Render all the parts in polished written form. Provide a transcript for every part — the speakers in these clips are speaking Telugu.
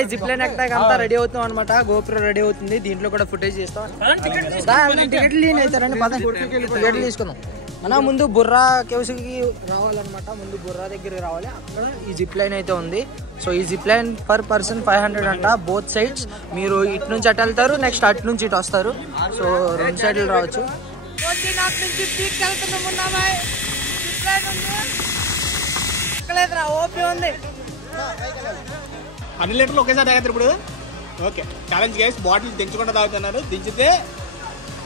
ఇప్పుడే జిప్ లైన్ ఎక్కడానికి అంతా రెడీ అవుతాం అనమాట. గోప్రో రెడీ అవుతుంది, దీంట్లో కూడా ఫుటేజ్ చేస్తాం. టికెట్లు తీసుకుందాం అన్న. ముందు బుర్రా కేవ్స్కి రావాలన్నమాట. ముందు బుర్రా దగ్గరికి రావాలి. అక్కడ ఈ జిప్ లైన్ అయితే ఉంది. సో ఈ జిప్ లైన్ పర్ పర్సన్ 500 అంట, బోత్ సైడ్స్. మీరు ఇటు నుంచి అటు వెళ్తారు, నెక్స్ట్ అటు నుంచి ఇటు వస్తారు. సో 2 సైడ్లు రావచ్చు. అన్ని లీటర్లు ఒకేసారి తాగుతారు ఇప్పుడు. ఓకే ఛాలెంజ్ గైస్, బాటిల్ దించకుండా తాగుతున్నారు. దించితే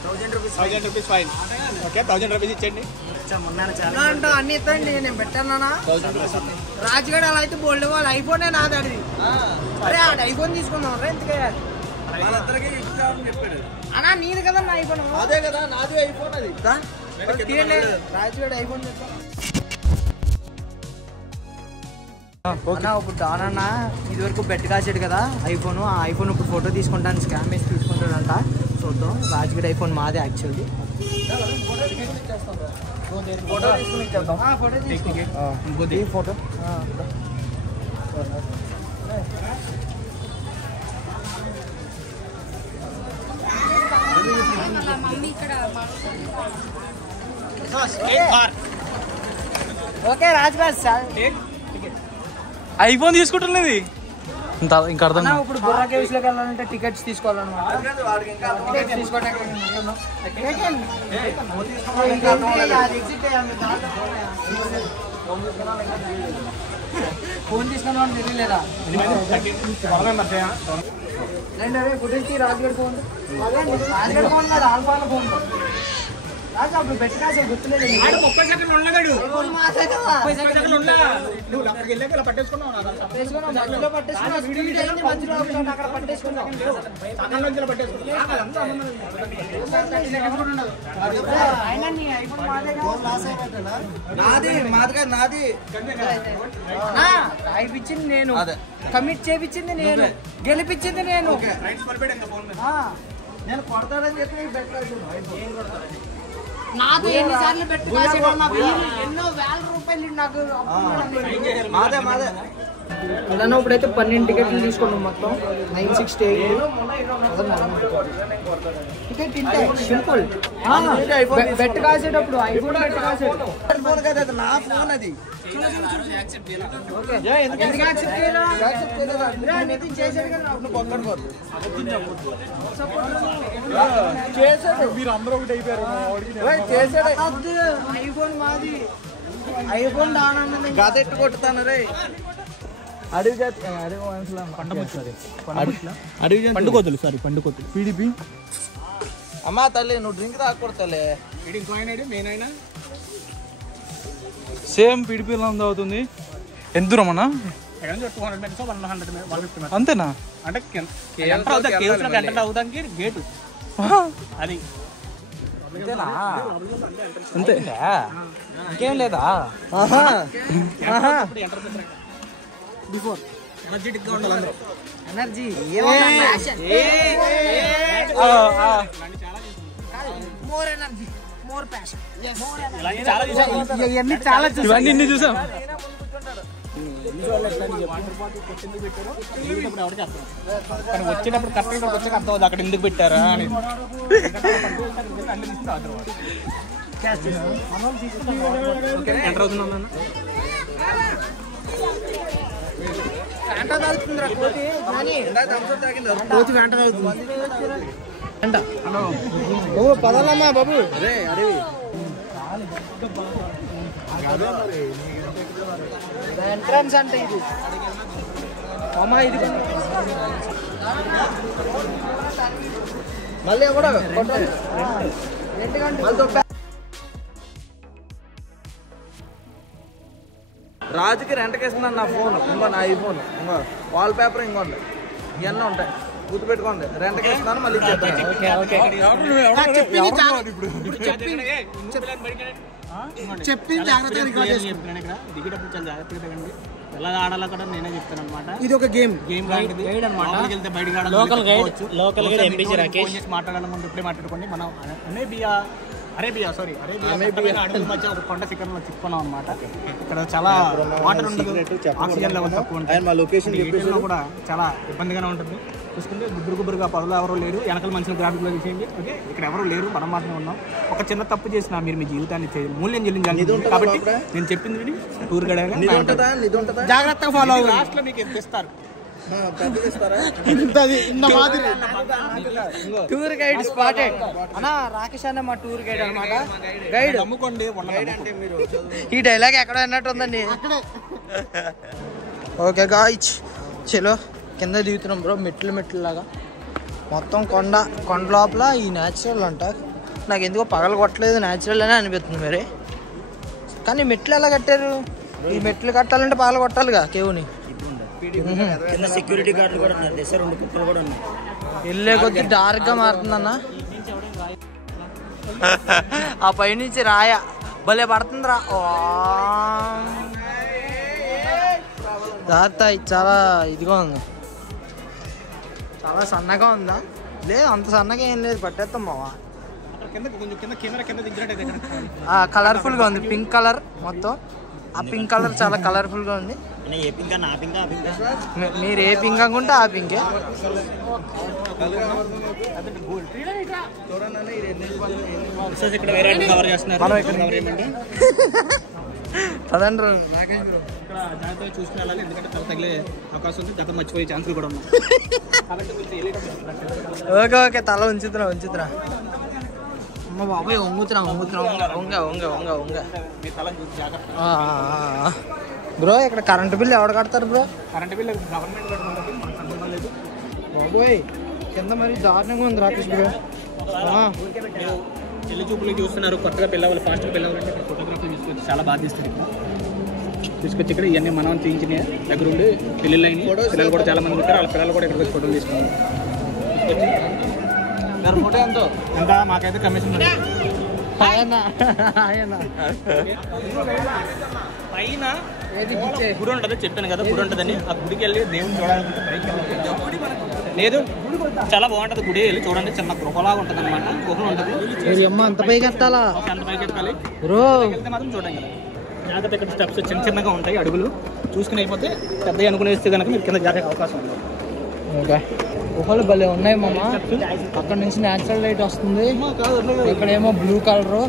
1000 రూపీస్ ఫైన్. ఓకే 1000 రూపీస్ ఇచ్చండి. అన్ని ఇస్తాండి, నేను పెట్టాను. రాజుగాడు అలా అయితే బోల్డ్ వాళ్ళు ఐఫోన్ నాది అడిగి. అరే ఆడ ఐఫోన్ తీసుకున్నాం ఎందుకే అన్నా? నీది కదా నా ఐఫోన్. అదే కదా నాది ఐఫోన్. అది రాజుగాడు ఐఫోన్ ఇప్పుడు దానన్న ఇది వరకు బెట్ కాసాడు కదా ఐఫోన్. ఆ ఐఫోన్ ఇప్పుడు ఫోటో తీసుకుంటాను, స్కామ్ వేసి తీసుకుంటాడంట. చూద్దాం. రాజుగడ్ ఐఫోన్ మాదే యాక్చువల్లీ. ఫోటో తీసుకుని photo okay Rajugadu sir iPhone తీసుకుంటున్నది ఇంకా అర్థం. ఇప్పుడు బుర్రా కేవ్స్ లోకి వెళ్ళాలంటే టికెట్స్ తీసుకోవాలన్నమాట. ఫోన్ తీసుకున్నా తెలియలేదా? ఫుటేజ్ రాజుగడ్ ఫోన్. రాజుగడ్ ఫోన్ కాదు, ఆల్ఫాల ఫోన్. రాజు అప్పుడు బెట్ కాసే గుర్తులేదు. 30 సెకండ్లు ఉండగాడు. 30 సెకండ్లు ఉండా. నువ్వు అక్కడికి వెళ్ళాక ఇలా పట్టేసుకున్నావు. మధ్యలో పట్టేసుకున్నా. మధ్యలో అక్కడ పట్టేసుకున్నావు. నాది అయిపించింది నేను, కమిట్ చేపించింది నేను, గెలిపించింది నేను. నేను కొడతాడని చెప్పి నాకు ఎన్నిసార్లు పెట్టుకోవాలి. ఎన్నో వేల రూపాయలు నాకు ఏదన్నా. ఇప్పుడైతే 12 టికెట్లు తీసుకున్నాం మొత్తం. 968 టికెట్ ఇంటే సింపుల్. బెట్ కాసేటప్పుడు ఐఫోన్ బెట్ కాసేటప్పుడు ఫోన్ కదా, అది నా ఫోన్. అది ఐఫోన్ మాది. ఐఫోన్ గదెట్టు కొట్టుతాను రే. పండుకోతులు సారీ పండుకోతులు పీడిపి. అమ్మా తల్లి నువ్వు డ్రింక్ తాగకూడతలే. సేమ్ పీడిపి అవుతుంది. ఎంత దూరం అన్నా? అంతేనా? అంటే అవుతానికి గేటు అది అంతే. ఇంకేం లేదా? బిఫోర్ ఎనర్జెటిక్ గా ఉండాలి అందరూ. Energy more energy more passion. ఇవన్నీ చాలా ఇవన్నీ చూసాం. వచ్చేటప్పుడు కరెక్ట్ వచ్చాక అర్థం అవుతుంది అక్కడ ఎందుకు పెట్టారా అని. ఎంటర్ అవుతున్నాం. పదాలమ్మా బాబు. రే అడవి ఎంట్రన్స్ అంటే ఇది అమ్మా. ఇది మళ్ళీ కూడా రాజుకి రెంటకేస్తున్నాను నా ఫోన్. ఇంకో నా ఐఫోన్, ఇంకో వాల్ పేపర్, ఇంకోండి ఇవన్నీ ఉంటాయి. గుర్తుపెట్టుకోండి. రెంటకేస్తున్నాను మళ్ళీ చెప్పింది దిగేటప్పుడు చాలా జాగ్రత్తగా తగ్గండి. ఎలా ఆడాలో కూడా నేనే చెప్తాను అనమాట. ఇది ఒక గేమ్ వెళ్తే బయటకు మాట్లాడాలి ముందు ఇప్పుడే మాట్లాడుకోండి. మనం మేబీ అరేబియా అడవుల మధ్య ఒక కొండ శిఖరంలో చిక్కుకున్నాం అనమాట. ఇక్కడ చాలా వాటర్ ఉంటుంది, ఆక్సిజన్ లెవెల్ తక్కువ ఉంటాయి. మా లొకేషన్ కూడా చాలా ఇబ్బందిగానే ఉంటుంది. చూసుకుంటే గుబురుగా పనులు ఎవరు లేరు, వెనకాల మంచి గ్రాఫిక్లో తీసేయండి. ఓకే, ఇక్కడ ఎవరు లేరు, మనం మాత్రమే ఉన్నాం. ఒక చిన్న తప్పు చేసినా మీరు మీ జీవితాన్ని మూల్యం చెల్లించాలి. కాబట్టి నేను చెప్పింది విని టూర్ గైడ్ జాగ్రత్తగా ఫాలో అవ్వాలి. లాస్ట్లో మీకు ఎంత ఇస్తారు, టూర్ గైడ్ స్పాటెడ్ అన్నా. రాకేష్ అన్న మా టూర్ గైడ్ అనమాట. గైడ్ అమ్ముకోండి. ఈ డైలాగ్ ఎక్కడ అన్నట్టు ఉందండి. ఓకే గాయ్స్, చలో కింద దిగుతున్నాం బ్రో. మెట్లు లాగా మొత్తం కొండ లోపల ఈ న్యాచురల్ అంట. నాకు ఎందుకో పగలు కొట్టలేదు, న్యాచురల్ అనే అనిపిస్తుంది మరి. కానీ మెట్లు ఎలా కట్టారు? ఈ మెట్లు కట్టాలంటే పగలు కొట్టాలిగా కేవుని. సెక్యూరిటీ గార్డులు కూడా ఉన్నారు, 2 కుక్కలు కూడా ఉన్నాయి. వెళ్ళే కొద్ది డార్క్ గా మారుతుందన్న. ఆ పైనుంచి రాయ భలే పడుతుంది రా. జాగ్రత్త, చాలా ఇదిగా ఉంది, చాలా సన్నగా ఉందా? లేదు అంత సన్నగా ఏం లేదు, పట్టేస్తాం మావా. కలర్ఫుల్ గా ఉంది, పింక్ కలర్ మొత్తం. ఆ పింక్ కలర్ చాలా కలర్ఫుల్ గా ఉంది. మీరు ఏ పింక్ అనుకుంటే ఆ పింకే. పదండి చూసుకుని వెళ్ళాలి, ఎందుకంటే తల తగిలే అవకాశం ఉంది. గతం మర్చిపోయే ఛాన్సులు కూడా ఉన్నాయి. ఓకే తల ఉంచుతున్నా. అమ్మ బాబాయ్, వంగుతున్నా. బ్రో ఇక్కడ కరెంటు బిల్ ఎవరు కడతారు బ్రో? కరెంటు బిల్ గవర్నమెంట్ కట్టుకుంటుంది. బాబోయ్ కింద మరి దారుణంగా ఉంది రాకేష్ బ్రో. పెళ్లి చూపులు చూస్తున్నారు, కొత్తగా పెళ్ళవాలి, ఫాస్ట్గా పెళ్ళవాలంటే ఫోటోగ్రఫీ తీసుకొచ్చి చాలా బాగా తీసుకొచ్చి ఇక్కడ ఇవన్నీ మనం తీయించిన దగ్గర ఉండి పెళ్ళిళ్ళు అయినాయి. పిల్లలు కూడా చాలా మంది ఉంటారు, వాళ్ళ పిల్లలు కూడా ఇక్కడికి వచ్చి ఫోటోలు తీసుకున్నాం. ఫోటో ఎంత మాకైతే కమిషన్ పైన గుడి ఉంటుంది, చెప్పాను కదా గుడి ఉంటుందని. ఆ గుడికి వెళ్ళి దేవుని చూడాలంటే లేదు, చాలా బాగుంటుంది. గుడి వెళ్ళి చూడండి, చిన్న గృహలాగా ఉంటుంది అనమాట. గుహలు ఉంటుంది, అంత పైకి ఎత్తాలా? అంత పైకి ఎత్తాలి. వెళ్తే మాత్రం చూడండి జాగ్రత్త. ఇక్కడ స్టెప్స్ చిన్నగా ఉంటాయి, అడుగులు చూసుకుని అయిపోతే పెద్దగా అనుకునేస్తే కనుక మీరు కింద జాగ్రత్త అవకాశం ఉంది. ఓకే, గుహలు భలే ఉన్నాయి మామ. అక్కడ నుంచి న్యాచురల్ లైట్ వస్తుంది, ఇక్కడేమో బ్లూ కలరు.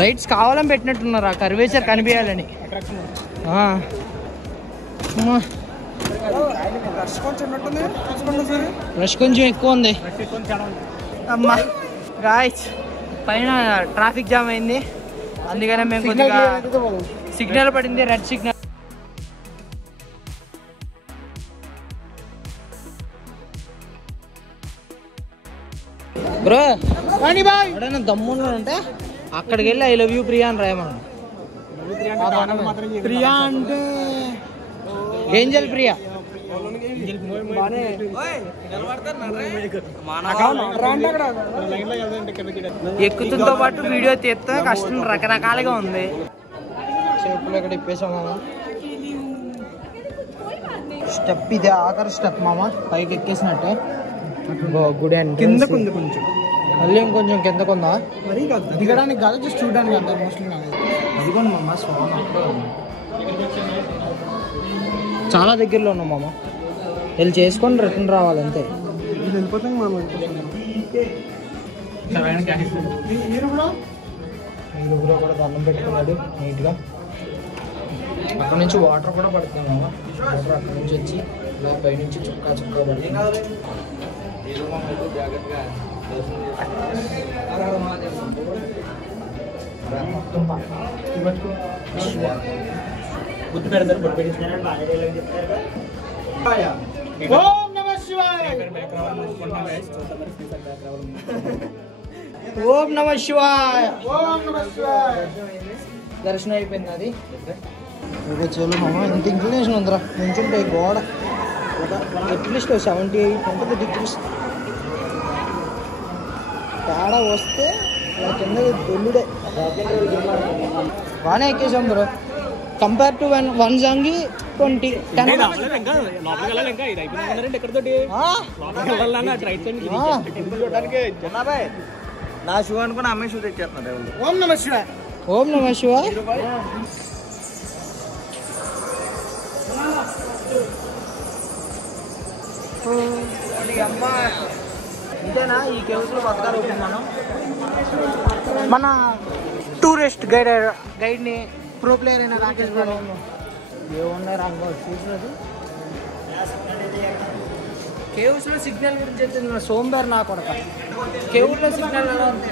లైట్స్ కావాలని పెట్టినట్టున్నారు, ఆ కర్వేచర్ కనిపించాలని. రష్ కొంచెం ఎక్కువ ఉంది అమ్మా. గాయ్స్ పైన ట్రాఫిక్ జామ్ అయింది, అందుకనే మేము కొద్దిగా సిగ్నల్ పడింది, రెడ్ సిగ్నల్. బ్రో ఎవడైనా దమ్మున్నా అంటే అక్కడికి వెళ్ళి ఐ లవ్ యూ ప్రియా అని రాయమన్నా. ప్రియా అంటే ఏంజల్ ప్రియా. ఎక్కుతుతో పాటు వీడియో తీస్తే కష్టం రకరకాలుగా ఉంది. చెప్పులు ఇక్కడ ఇప్పేసాం మామ. స్టెప్ ఇదే ఆఖరి స్టెప్ మామ, పైకి ఎక్కేసినట్టే. గుడి అని కిందకు ఉంది కొంచెం, మళ్ళీ ఇంకొంచెం కిందకు ఉందా? దిగడానికి కాదు, జస్ట్ చూడడానికి అంత మోస్ట్లీ. ఇదిగోండి మామ స్వామి, చాలా దగ్గరలో ఉన్నాం మామ. వెళ్ళి చేసుకొని రిటర్న్ రావాలంతే. వెళ్ళిపోతాం మామ. కూడా దండం పెట్టుకున్నాడు నీట్గా. అక్కడ నుంచి వాటర్ కూడా పడుతుంది మామ. వాటర్ అక్కడ నుంచి వచ్చి ఇలా పైనుంచి చుక్కా పడుతుంది. గుర్తు పెడతారు, గుర్తు పెట్టించారు. ఓం నమః శివాయ. ఓం నమః శివాయ. ఓం నమః శివాయ. దర్శనం అయిపోయింది అది. ఓకే చలో మామ, ఇంత ఇంక్లినేషన్ ఉందిరా. నుంచుంటే గోడ అట్లీస్ట్ 78 ఉంటుంది డిగ్రీస్. తేడా వస్తే కింద దొల్లుడే. బాగానే ఎక్కేసాం బ్రో, కంపేర్ టు వన్ జాంగి 20 10. నా షూ అనుకుని అమ్మాయి షూ తెచ్చేస్తున్నాడు ఎవరు. ఓం నమ శివ. ఓం నమ శివ. ఇంతేనా ఈ కేవ్స్ లో బతకాలి మనం. మన టూరిస్ట్ గైడ్ని ప్రో ప్లేయర్ అయిన రాకేష్ గారు ఏమున్నాయి రంగో చూసినది. కేవ్స్ లో సిగ్నల్ గురించి చెప్తుంది సోంబేర్ నా కొడక. కేవ్స్ లో సిగ్నల్ ఎలా ఉంది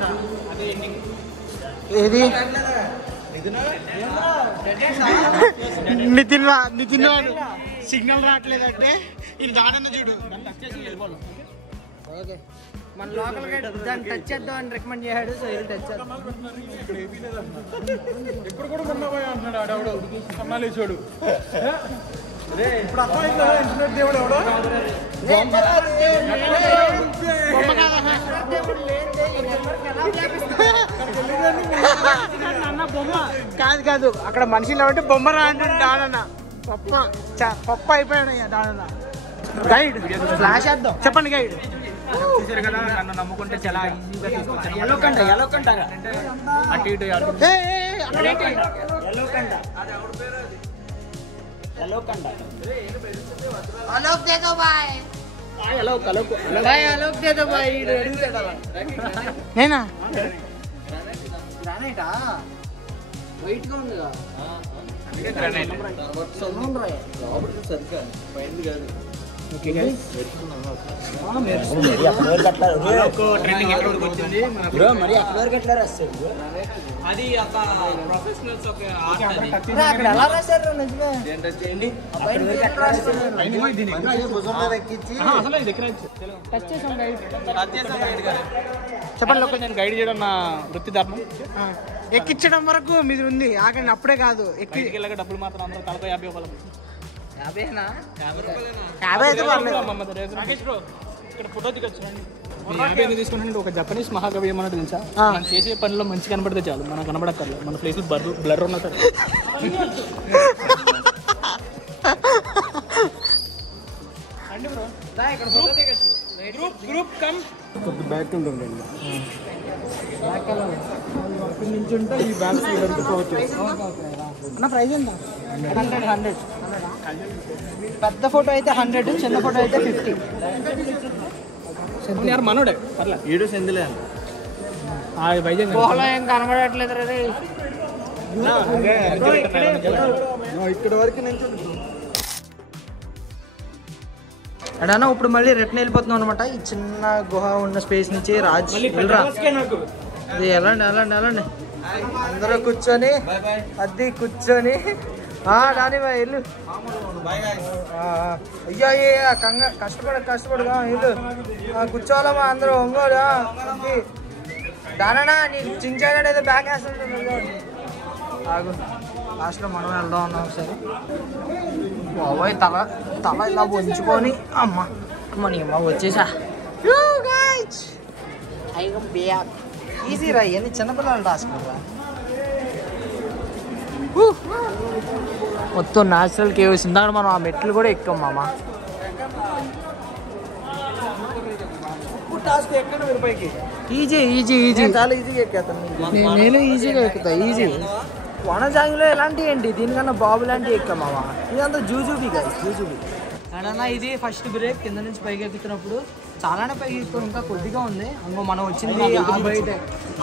ఏది నితిన్ సిగ్నల్ రావట్లేదంటే ఇది దాడన్న చూడు. ఓకే మన లోకల్ గైడ్ దాన్ని టచ్ చేద్దాం అని రికమెండ్ చేశాడు. సో ఇది టచ్ చేద్దాం. ఇప్పుడు కూడా అంటున్నాడు ఆడవాడు సన్నాలు చూడు. ఇప్పుడు అర్థమైందా ఇంటర్నెట్ దేవుడు ఎవడో? కాదు అక్కడ మనిషిలో ఉంటే బొమ్మ రాంటుంది దాడన్న. పప్ప అయిపోయాడు దాడన్న. గైడ్ ఫ్లాష్ చేద్దాం. చెప్పండి గైడ్. చూసారు కదా నన్ను నమ్ముకుంటే చాలా ఈజీగా తీసుకొచ్చాను. ఎల్లో కంట అటు ఇటు నేనా గ్రానైటా వైట్ గా ఉంది. అది ఒక ప్రొఫెషనల్స్ ఒక అక్కడ ఎలా రాశారు నిజమే. చెప్పండి. నేను గైడ్ చేయడం నా వృత్తి ధర్మం. ఎక్కించడం వరకు మీది ఉంది. ఆగండి అప్పుడే కాదు ఎక్కిళ్ళగా డబ్బులు మాత్రం అందరూ తలపై 50 రూపాయలు. 50 అయితే పర్లేదు. ఇక్కడ ఫోటో దిగొచ్చు. 50 తీసుకుంటే ఒక జపనీస్ మహాకవి ఏమన్నట్టు తెలుసా, మనం చేసే పనిలో మంచి కనబడితే చాలు, మనం కనబడక్కర్లేదు. మన ప్లేస్ బ్లర్ ఉన్నా సరే. గ్రూప్ కమ్ బ్యాక్ ఉంటుంది. నుంచి ఉంటే ఈ బ్యాగ్స్ నా ప్రైజ్ ఎంత? 100. పెద్ద ఫోటో అయితే 100, చిన్న ఫోటో అయితే 50. మనోడే పర్లేదు. ఏడు సెందులే వైజాగ్ ఏం కనబడట్లేదు. ఇక్కడ వరకు నుంచి అడన్నా ఇప్పుడు మళ్ళీ రిటర్న్ వెళ్ళిపోతున్నాం అనమాట. ఈ చిన్న గుహ ఉన్న స్పేస్ నుంచి రాజ్ ఇది వెళ్ళండి అందరూ కూర్చొని కూర్చొని దాని వెళ్ళు. అయ్యో కష్టపడుగా ఇల్లు కూర్చోవాలమ్మా అందరూ ఒంగోలు. దానా నీకు చించాగాడు ఏదో బ్యాగ్ వేస్తుంటుంది. ఆగు లాస్ట్లో మనం వెళ్దాం ఉన్నాం ఒకసారి. బాబోయ్ తల ఇలా వంచుకొని అమ్మ వచ్చేసా. ఈజీ రా ఇవన్నీ చిన్నపిల్లలు రాసుకుంటారా. మొత్తం న్యాచురల్ కేవ్స్. ఇందాక మనం ఆ మెట్లు కూడా ఎక్కాం మామ. ఈజీ చాలా ఈజీగా ఎక్కేస్తాను. నేను ఈజీగా ఎక్కుతా. ఈజీ వనజాంగిలో ఎలాంటివి ఏంటి, దీనికన్నా బాబు లాంటివి ఎక్కాం మామ. ఇదంతా జూజూబీ అన్నా. ఇది ఫస్ట్ బ్రేక్. కింద నుంచి పైకి ఎక్కుతున్నప్పుడు చాలానే పైకి ఎక్కుతాం. ఇంకా కొద్దిగా ఉంది. ఇంకో మనం వచ్చింది బయట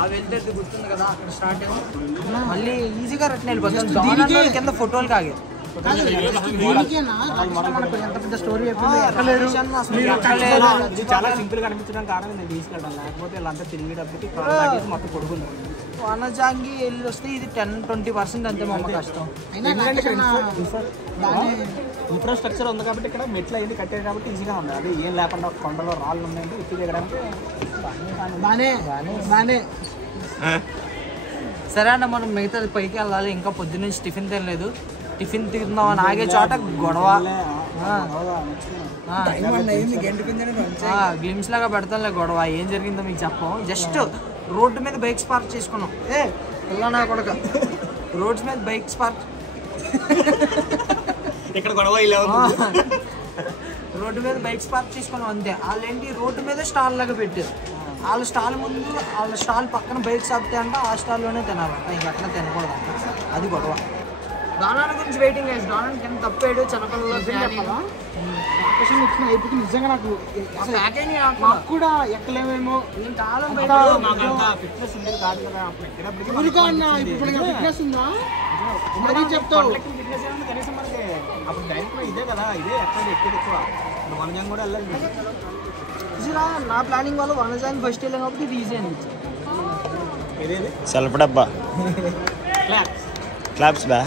ఆ వెళ్తే గుర్తుంది కదా, అక్కడ స్టార్ట్ అయ్యాం. మళ్ళీ ఈజీగా రిటర్న్ వెళ్ళిపోతాం. కింద ఫోటోలు కాగే ఎంత పెద్ద స్టోరీ చెప్పింది. చాలా సింపుల్ గా అనిపించడం కారణం నేను తీసుకెళ్ళాను. లేకపోతే వీళ్ళంతా తిరిగేటప్పటికి మొత్తం కొడుకుంది. వనజాంగి వెళ్ళి వస్తే ఇది 10-20% అంతే మా కష్టం. ఇన్ఫ్రాస్ట్రక్చర్ ఉంది కాబట్టి ఇక్కడ మెట్లు అయింది కట్టారు కాబట్టి ఈజీగా ఉంది. అది ఏం లేకుండా కొండలో రాళ్ళు ఉన్నాయంటే ఎత్తి దిగడానికి బానే. సరే అన్న మనం మిగతాది పైకి వెళ్ళాలి. ఇంకా పొద్దున్నుంచి టిఫిన్ తినలేదు. టిఫిన్ తిందామని ఆగే చోట గొడవ. గ్లిమ్స్ లాగా పెడతానులే గొడవ. ఏం జరిగిందో మీకు చెప్పం. జస్ట్ రోడ్డు మీద బైక్స్ పార్క్ చేసుకున్నాం. పిల్లనా కొడక రోడ్స్ మీద బైక్స్ పార్క్. ఇక్కడ గొడవ రోడ్డు మీద బైక్స్ పార్క్ చేసుకున్నాం అంతే. వాళ్ళేంటి రోడ్డు మీద స్టాల్ లాగా పెట్టారు. వాళ్ళ స్టాల్ ముందు వాళ్ళ స్టాల్ పక్కన బైక్ సాపితే అంటే ఆ స్టాల్లోనే తినాలంట, ఇంకెక్కడ తినకూడదు అంట. అది గొడవ. డోనాన్ గురించి వెయిటింగ్ గైస్. డోనాన్ కింద తప్పాడు చిన్నపిల్లలు నిజంగా నాకు మాకు కూడా ఎక్కలేమేమో నేను కాలం ఫిట్నెస్ ఉండేది కాదు కదా. ఫిట్నెస్ ఉందా మరీ చెప్తావు ఫిట్నెస్ ఏమన్నా కనీసం మనకి అప్పుడు డైరెక్ట్ ఇదే కదా, ఇదే ఎక్కడ ఎక్కువ ఎక్కువ వనజంగ్ కూడా వెళ్ళాలి. నా ప్లానింగ్ వల్ల వనజాంగ్ ఫస్ట్ వెళ్ళాం కాబట్టి ఇది ఈజీ అని సెల్ఫ్ డబ్బా క్లాప్స్ బా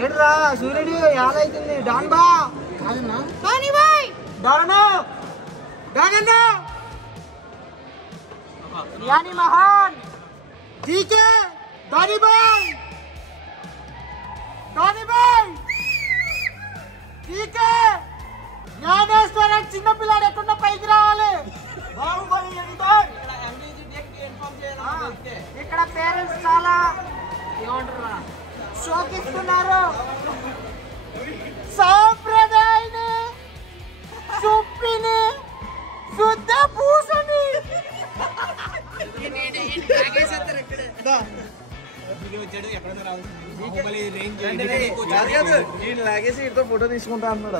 ఏడ్రా సూర్యుడు ఎలా అవుతుంది. డాన్ బా यानी महान ठीक है दानी भाई ठीक है జ్ఞానేశ్వరం చిన్న పిల్లాడు ఎక్కడ పైకి రావాలి. ఇక్కడ పేరెంట్స్ చాలా ఏమంటారు శోకిస్తున్నారు. సాంప్రదాయని సుప్పిని శుద్ధ పూసని లాగేసి ఇటు ఫోటో తీసుకుంటా అన్నాడు.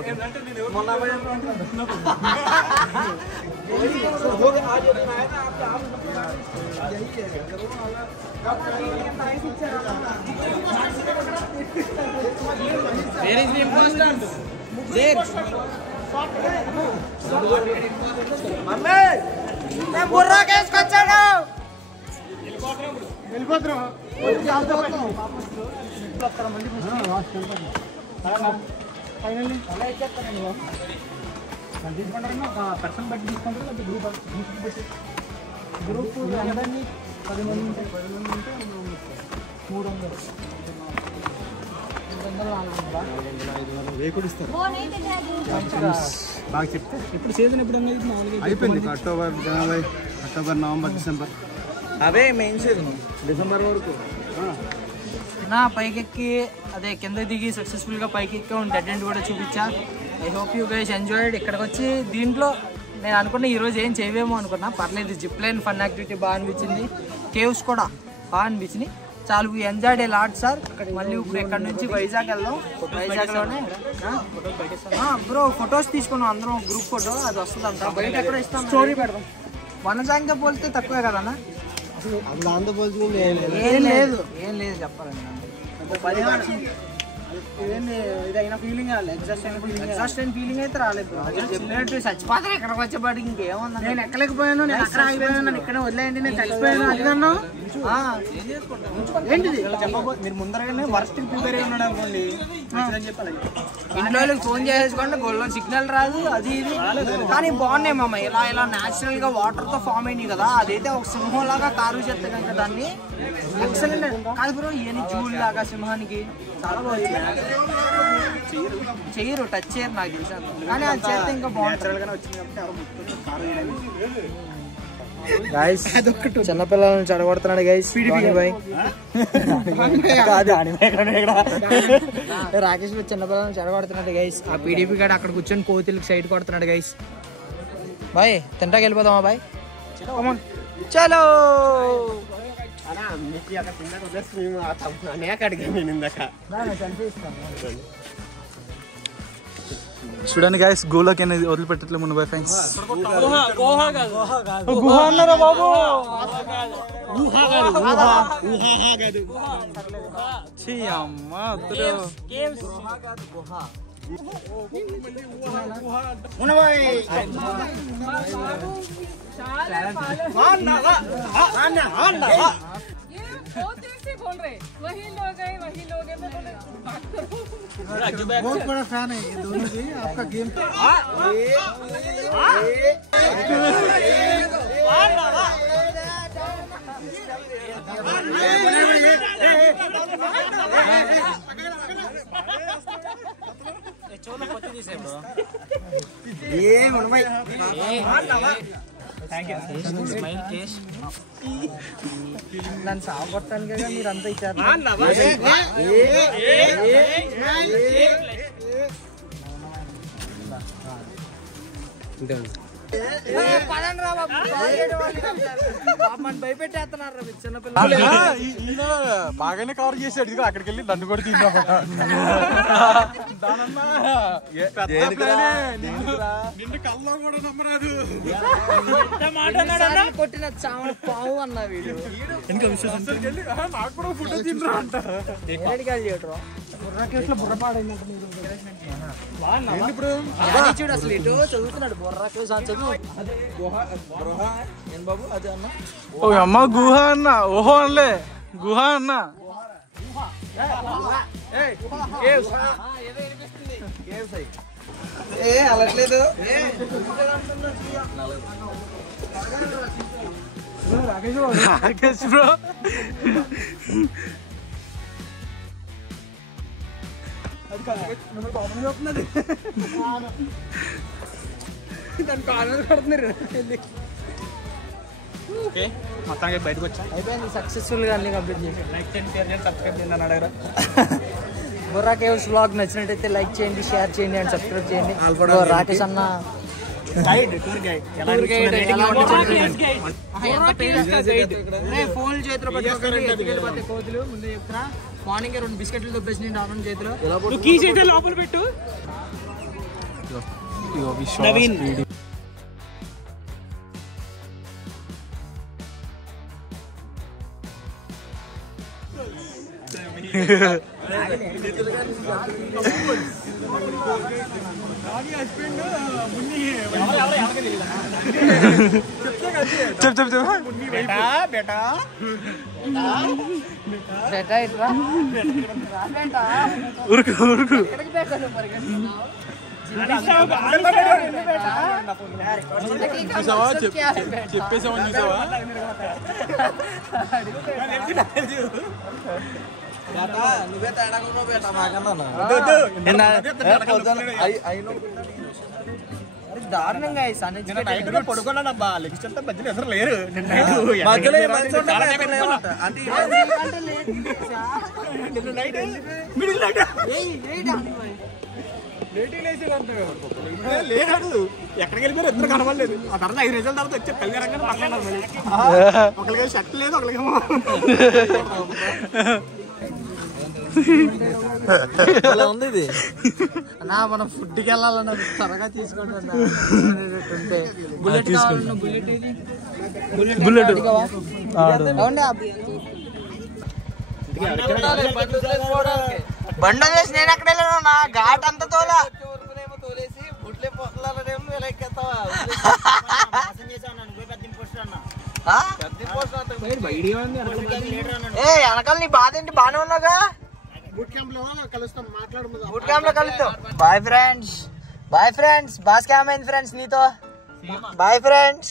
బుర్రా కేసుకొచ్చాడు. పర్సన్ బట్టి తీసుకుంటారు, గ్రూప్ 10 మంది ఉంటే 300 బాగా చెప్తే ఇప్పుడు సీజన్ ఎప్పుడు అయిపోయింది. అక్టోబర్, జనవరి, అక్టోబర్, నవంబర్, డిసెంబర్ అవే మెయిన్ సీజన్. డిసెంబర్ వరకు నా పైకెక్కి అదే కింద దిగి సక్సెస్ఫుల్గా పైకెక్కి డెడ్ ఎండ్ కూడా చూపించా. I hope you guys enjoyed. ఇక్కడికి వచ్చి దీంట్లో నేను అనుకున్నా ఈరోజు ఏం చేయవేమో అనుకున్నా, పర్లేదు. జిప్ లైన్ ఫన్ యాక్టివిటీ బాగా అనిపించింది, కేవ్స్ కూడా బాగా అనిపించినాయి. చాలు ఎంజాయ్డ్ ఏ లాట్ సార్. మళ్ళీ ఇప్పుడు ఇక్కడ నుంచి వైజాగ్ వెళ్దాం. వైజాగ్లోనే బ్రో ఫొటోస్ తీసుకున్నాం అందరం, గ్రూప్ ఫోటో అది వస్తుందంట. బయట ఎక్కడ ఇస్తాం, స్టోరీ పెడదాం. వనజాంగ్తో పోలితే తక్కువే కదన్నా. దాంతో పోల్చి ఏం లేదు చెప్పాలండి. ఇదైనా ఫీలింగ్ రాలేదు, ఎగ్జాస్ట్ అయిన ఫీలింగ్ అయితే రాలేదు. చెప్పినట్టు చచ్చిపోతారు ఇక్కడికి వచ్చేపాటికి. ఇంకేమన్నా నేను ఎక్కలేకపోయాను, నేను అక్కడ ఆగిపోయాను, నన్ను ఇక్కడ వదిలేయండి, నేను చచ్చిపోయాను అది కన్నా ఏంటిది మీరు ముందరగానే వర్స్ట్ ప్రిపేర్ అయి ఉన్నాడు అనుకోండి చెప్పాలి. ఇంట్లో వాళ్ళకి ఫోన్ చేసేసుకోండి, గోల్లో సిగ్నల్ రాదు అది ఇది. కానీ బాగున్నాయి మామ, ఇలా న్యాచురల్ గా వాటర్ తో ఫామ్ అయినాయి కదా. అదైతే ఒక సింహం లాగా కారు చేస్తే కనుక దాన్ని ఎక్సలెంట్ కాదు బ్రో. ఇవన్నీ జూల్ లాగా సింహానికి చాలా బాగుంది. చెయ్యరు, టచ్ చేయరు నాకు తెలిసి, కానీ అది చేస్తే ఇంకా బాగుంటుంది. గైస్ చిన్నపిల్లలను చెడగొడుతున్నాడు గైస్ బాయ్. రాకేష్ చిన్నపిల్లలను చెడగొడుతున్నాడు గైస్. ఆ పీడీపీ గాడు అక్కడ కూర్చొని కోతులకి సైడ్ కొడుతున్నాడు గైస్. బాయ్ తింటాకి వెళ్ళిపోదామా బాయ్? చలో చూడండి గైస్, గోలోకి అనేది వదిలిపెట్టట్లేదు ముందు బై ఫ్రెండ్స్. గుహ అన్నారా బాబు? बहुत देर से बोल रहे वही लोग हैं बहुत बड़ा फैन है ये दोनों जी आपका गेम। నన్ను సాగొట్టాను కదా మీరంతా ఇచ్చారు. భయపెట్టేస్తున్నారు చిన్నపిల్లలు. బాగానే కవర్ చేసాడు. ఇదిగో అక్కడికి వెళ్ళి నన్ను కూడా తిందాం. నిన్ను కల్లో కూడా నమ్మరాదు. కొట్టిన చావని పావు అన్న వీడు. నాకు కూడా ఫుడ్ తింటా అంట. చూడు అసలు ఇటు చదువుతున్నాడు బొర్రా కేవ్స్ చదువు. ఏం బాబు అదే అన్న. ఓ అమ్మ గుహ అన్న. ఓహో అనలే గుహ అన్న. అలాట్లేదు. రాకేష్ బ్రో మొత్తానికి బయటకు వచ్చా. అయిపోయింది సక్సెస్ఫుల్ గా అన్ని కంప్లీట్ చేసి. లైక్ చేయండి, షేర్ చేయండి, సబ్స్క్రైబ్ చేయండి అని అడగరా. బుర్రా కేవ్స్ వ్లాగ్ నచ్చినట్టయితే లైక్ చేయండి, షేర్ చేయండి అండ్ సబ్స్క్రైబ్ చేయండి. రాకేష్ అన్న ఫోన్ చేతిలో పట్టుకోకండి, ఎత్తుకెళ్ళిపోతే కోతులు. ముందు చెప్తున్నా, మార్నింగ్ 2 బిస్కెట్లు దొబ్బేసి డామన్ చేతిలో. కీ చేతి లోపల పెట్టు. నవీన్ ఉరుకు ఉరుకు చూసావా చెప్పేసామని చూసావా. నువ్వే తేడా దారుణంగా పడుకున్నాడబ్బా. లెగ్స్ అంతా మధ్యలో ఎదురు లేరు. లేడు. ఎక్కడికి వెళ్ళిపోయారు ఇద్దరు కనబడలేదు. ఆ తర్వాత 5 రోజుల తర్వాత వచ్చి పెళ్ళరంగా మాట్లాడారు. ఒకరికి షర్ట్ లేదు, ఒకరికేమో ఉంది ఇది అన్నా. మనం ఫుడ్కి వెళ్ళాలన్నా త్వరగా తీసుకోండి అన్న. బుల్లెట్ కావాలన్నా బుల్లెట్ బండి వేసి నేను ఎక్కడ వెళ్ళాను నా ఘాట్ అంతా తోలా. వెనకాల నీ బాధ ఏంటి? బాగానే ఉన్నాగా. బూట్ క్యాంప్ లో కలుస్తాం, మాట్లాడము. బూట్ క్యాంప్ లో కలుస్తాం. Bye friends, bye friends. Boss ఏమైంది ఫ్రెండ్స్ నీతో? Bye friends.